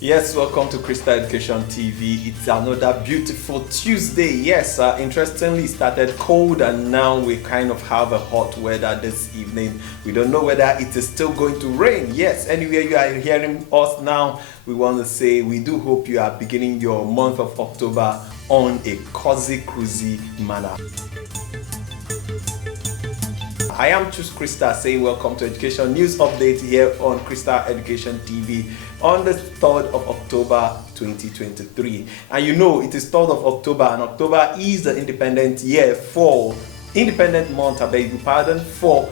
Yes, welcome to Crystal Education TV. It's another beautiful Tuesday. Yes, interestingly, it started cold and now we kind of have a hot weather this evening. We don't know whether it is still going to rain. Yes, anywhere you are hearing us now, we want to say we do hope you are beginning your month of October on a cozy, cruisy manner. I am Chus Crystal saying welcome to Education News Update here on Crystal Education TV on the 3rd of October 2023. And you know it is 3rd of October and October is the independent month, I beg your pardon, for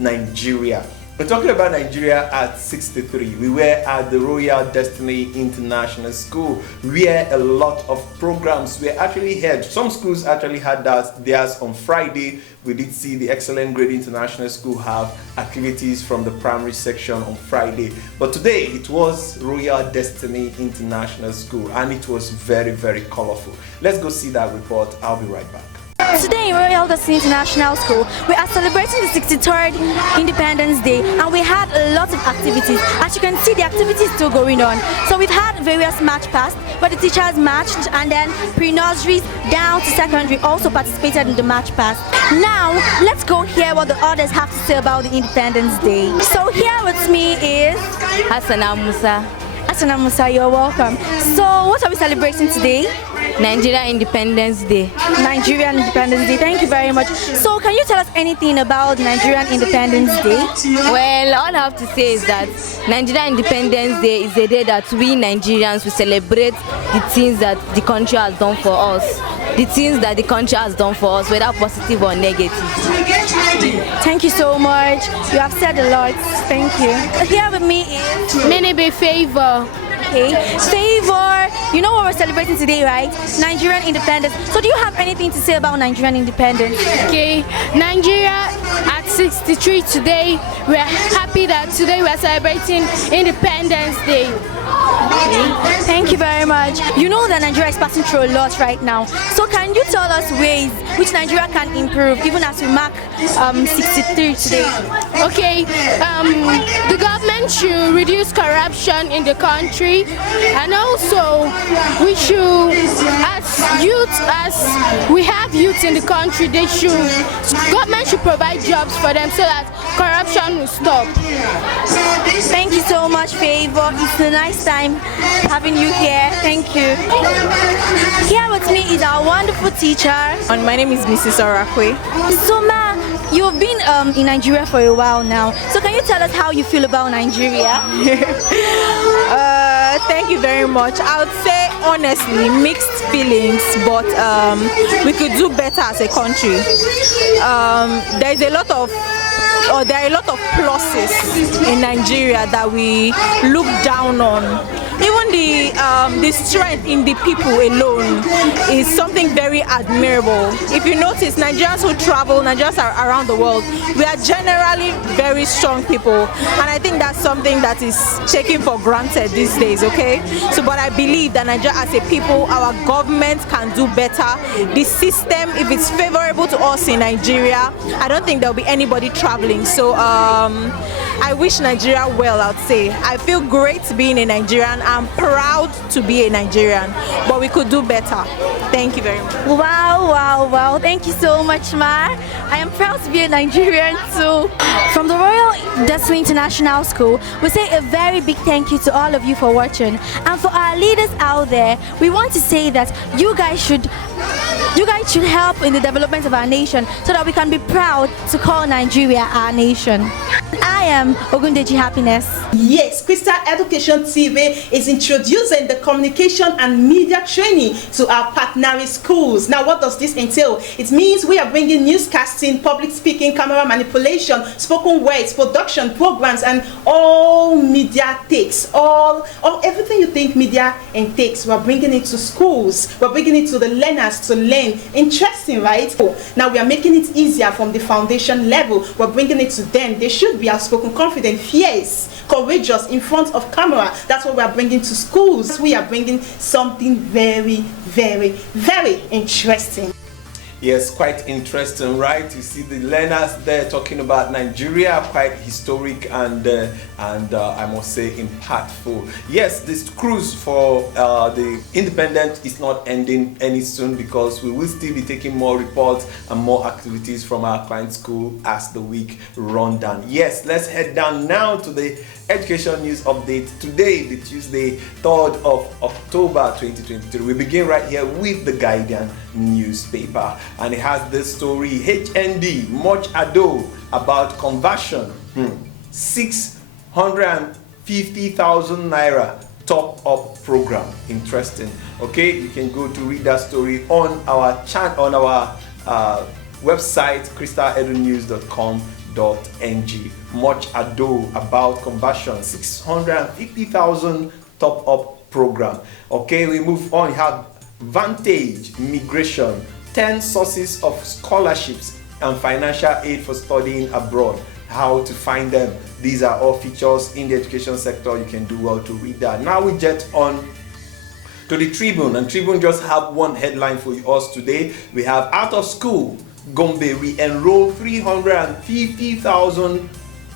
Nigeria. We're talking about Nigeria at 63. We were at the Royal Destiny International School where a lot of programs were actually held. Some schools actually had theirs on Friday. We did see the Excellent Grade International School have activities from the primary section on Friday. But today it was Royal Destiny International School and it was very, very colorful. Let's go see that report. I'll be right back. Today in Royal Destiny International School, we are celebrating the 63rd Independence Day and we had a lot of activities. As you can see, the activities still going on. So we've had various match past where the teachers matched and then pre-nurseries down to secondary also participated in the match past. Now, let's go hear what the others have to say about the Independence Day. So here with me is Hassana Musa. Hassana Musa, you're welcome. So what are we celebrating today? Nigeria Independence Day. Nigerian Independence Day. Thank you very much. So can you tell us anything about Nigerian Independence Day? Well, all I have to say is that Nigeria Independence Day is a day that we Nigerians will celebrate the things that the country has done for us. The things that the country has done for us, whether positive or negative. Thank you so much. You have said a lot. Thank you. Here with me is Menebe Favor. Okay. Favor, you know what we're celebrating today, right? Nigerian independence. So do you have anything to say about Nigerian independence? Okay, Nigeria at 63 today. We're happy that today we're celebrating Independence Day. Okay. Thank you very much. You know that Nigeria is passing through a lot right now. So can you tell us ways which Nigeria can improve even as we mark 63 today? Okay, the government should reduce corruption in the country, and also we should, as we have youth in the country, government should provide jobs for them so that corruption will stop. Thank you so much, Favor. It's a nice time having you here. Thank you. Here with me is our wonderful teacher. And my name is Mrs. Orakwe. So, Ma, you've been in Nigeria for a while now. So can you tell us how you feel about Nigeria? Thank you very much. I would say honestly mixed feelings, but we could do better as a country. There are a lot of pluses in Nigeria that we look down on. Even the strength in the people alone is something very admirable. If you notice, Nigerians who travel, Nigerians are around the world, we are generally very strong people, and I think that's something that is taken for granted these days, okay? So, but I believe that Nigeria as a people, our government can do better. The system, if it's favorable to us in Nigeria, I don't think there'll be anybody traveling. So, I wish Nigeria well, I'd say. I feel great being a Nigerian. I'm proud to be a Nigerian, but we could do better. Thank you very much. Wow, wow, wow. Thank you so much, Ma. I am proud to be a Nigerian too. From the Royal Destiny International School, we say a very big thank you to all of you for watching. And for our leaders out there, we want to say that you guys should help in the development of our nation so that we can be proud to call Nigeria our nation. I am Ogundeji Happiness. Yes, Crystal Education TV is introducing the communication and media training to our partnering schools. Now, what does this entail? It means we are bringing newscasting, public speaking, camera manipulation, spoken words, production, programs, and all media takes, all everything you think media takes. We're bringing it to schools. We're bringing it to the learners to learn. Interesting, right? Now we are making it easier from the foundation level. We're bringing it to them. They should be outspoken, confident, fierce, courageous in front of camera. That's what we are bringing to schools. We are bringing something very, very, very interesting. Yes, quite interesting, right? You see the learners there talking about Nigeria, quite historic and I must say impactful. Yes, this cruise for the Independent is not ending any soon, because we will still be taking more reports and more activities from our client school as the week run down. Yes, let's head down now to the education news update today, the Tuesday, 3rd of October 2023. We begin right here with the Guardian newspaper, and it has this story: HND, much ado about conversion. 650,000 naira top up program. Interesting. Okay, you can go to read that story on our website, crystaledunews.com.ng. Much ado about conversion, 650,000 top up program. Okay, we move on. You have Vantage Migration, 10 sources of scholarships and financial aid for studying abroad. How to find them. These are all features in the education sector. You can do well to read that. Now we jet on to the Tribune, and Tribune just have one headline for us today. We have out of school, Gombe re-enroll 350,000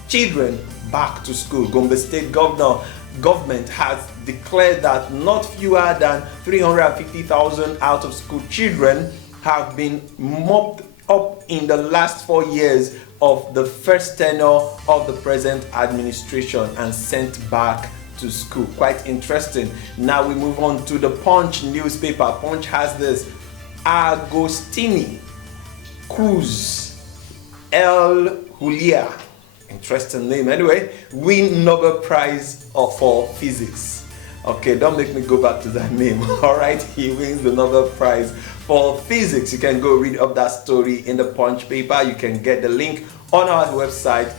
children back to school. Gombe State government has declared that not fewer than 350,000 out of school children have been mopped up in the last 4 years of the first tenure of the present administration and sent back to school. Quite interesting. Now we move on to the Punch newspaper. Punch has this: Agostini Cruz El Julia, interesting name anyway, win Nobel Prize for Physics. Okay, don't make me go back to that name. All right, he wins the Nobel Prize for Physics. You can go read up that story in the Punch paper. You can get the link on our website,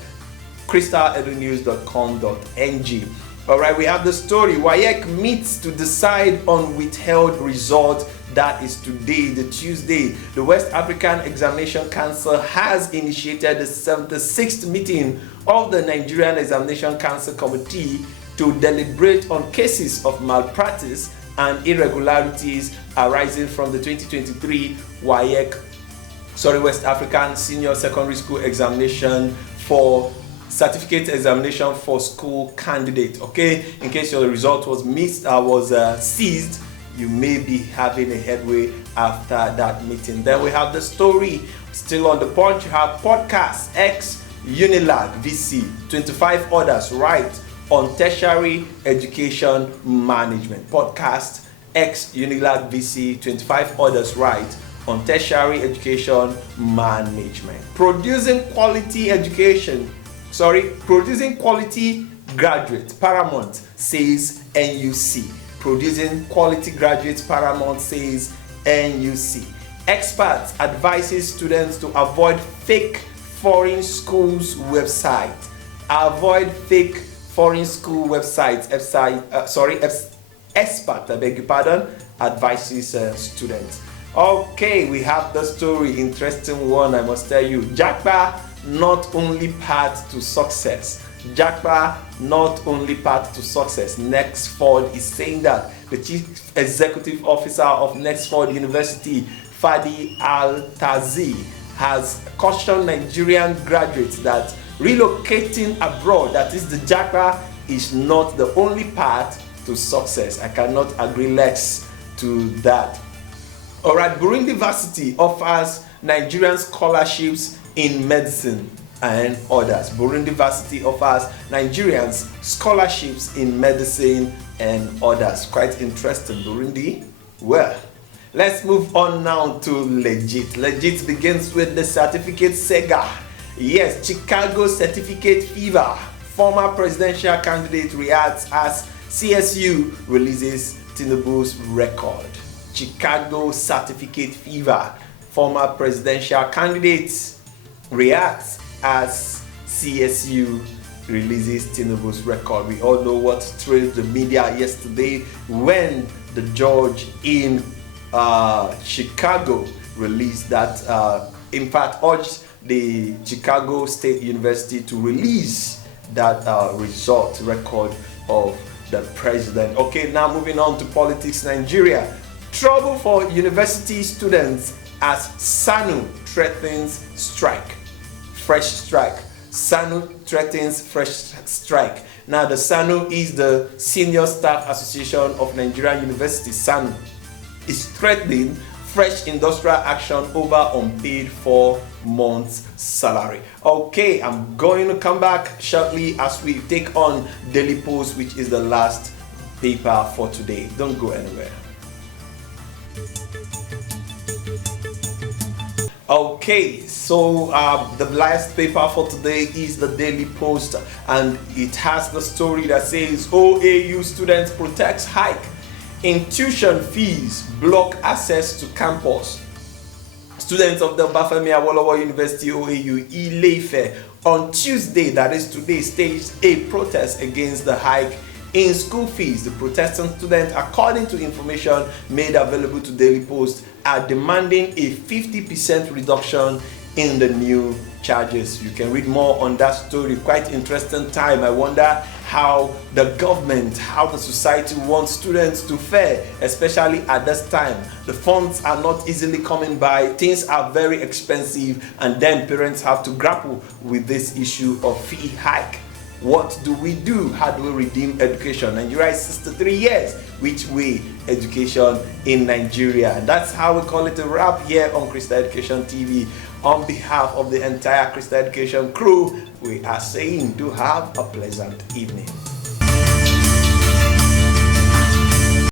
crystaledunews.com.ng. All right, we have the story: WAEC meets to decide on withheld result. That is today, the Tuesday. The West African Examination Council has initiated the 76th meeting of the Nigerian Examination Council Committee to deliberate on cases of malpractice and irregularities arising from the 2023 West African Senior Secondary School Examination for certificate examination for school candidate. Okay, in case your result was seized, you may be having a headway after that meeting. Then we have the story still on the Punch. You have podcast ex Unilag VC, 25 orders right on tertiary education management. Podcast ex Unilag VC, 25 orders right on tertiary education management. Producing quality graduates, Paramount says NUC. Producing quality graduates, Paramount says NUC. Experts advises students to avoid fake foreign schools website. Avoid fake foreign school websites. Expert, advises students. Okay, we have the story, interesting one, I must tell you. JAPA not only path to success. JAPA not only path to success. Nextford is saying that. The Chief Executive Officer of Nextford University, Fadi Al-Tazi, has cautioned Nigerian graduates that relocating abroad, that is the JAPA, is not the only path to success. I cannot agree less to that. All right, Burundi Varsity offers Nigerian scholarships in medicine and others. Burundi Varsity offers Nigerians scholarships in medicine and others. Quite interesting, Burundi. Well, let's move on now to Legit. Legit begins with the certificate Sega. Yes, Chicago certificate fever. Former presidential candidate reacts as CSU releases Tinubu's record. Chicago certificate fever. Former presidential candidate reacts as CSU releases Tinubu's record. We all know what trailed the media yesterday when the judge in Chicago released that, in fact, urged the Chicago State University to release that record of the president. Okay, now moving on to politics, Nigeria. Trouble for university students as SANU threatens strike. Fresh strike. SANU threatens fresh strike. Now, the SANU is the Senior Staff Association of Nigerian Universities. SANU is threatening fresh industrial action over unpaid 4 months salary. Okay, I'm going to come back shortly as we take on Daily Post, which is the last paper for today. Don't go anywhere. Okay, so the last paper for today is the Daily Post, and it has the story that says OAU students protects hike in tuition fees, block access to campus. Students of the Obafemi Awolowo University OAU Ile-Ife on Tuesday, that is today, staged a protest against the hike in school fees. The protesting students, according to information made available to Daily Post, are demanding a 50% reduction in the new charges. You can read more on that story. Quite interesting time. I wonder how the government, how the society wants students to fare, especially at this time. The funds are not easily coming by, things are very expensive, and then parents have to grapple with this issue of fee hike. What do we do? How do we redeem education? Nigeria is 63 years. Which way education in Nigeria? And that's how we call it a wrap here on Crystal Education TV. On behalf of the entire Crystal Education crew, we are saying do have a pleasant evening.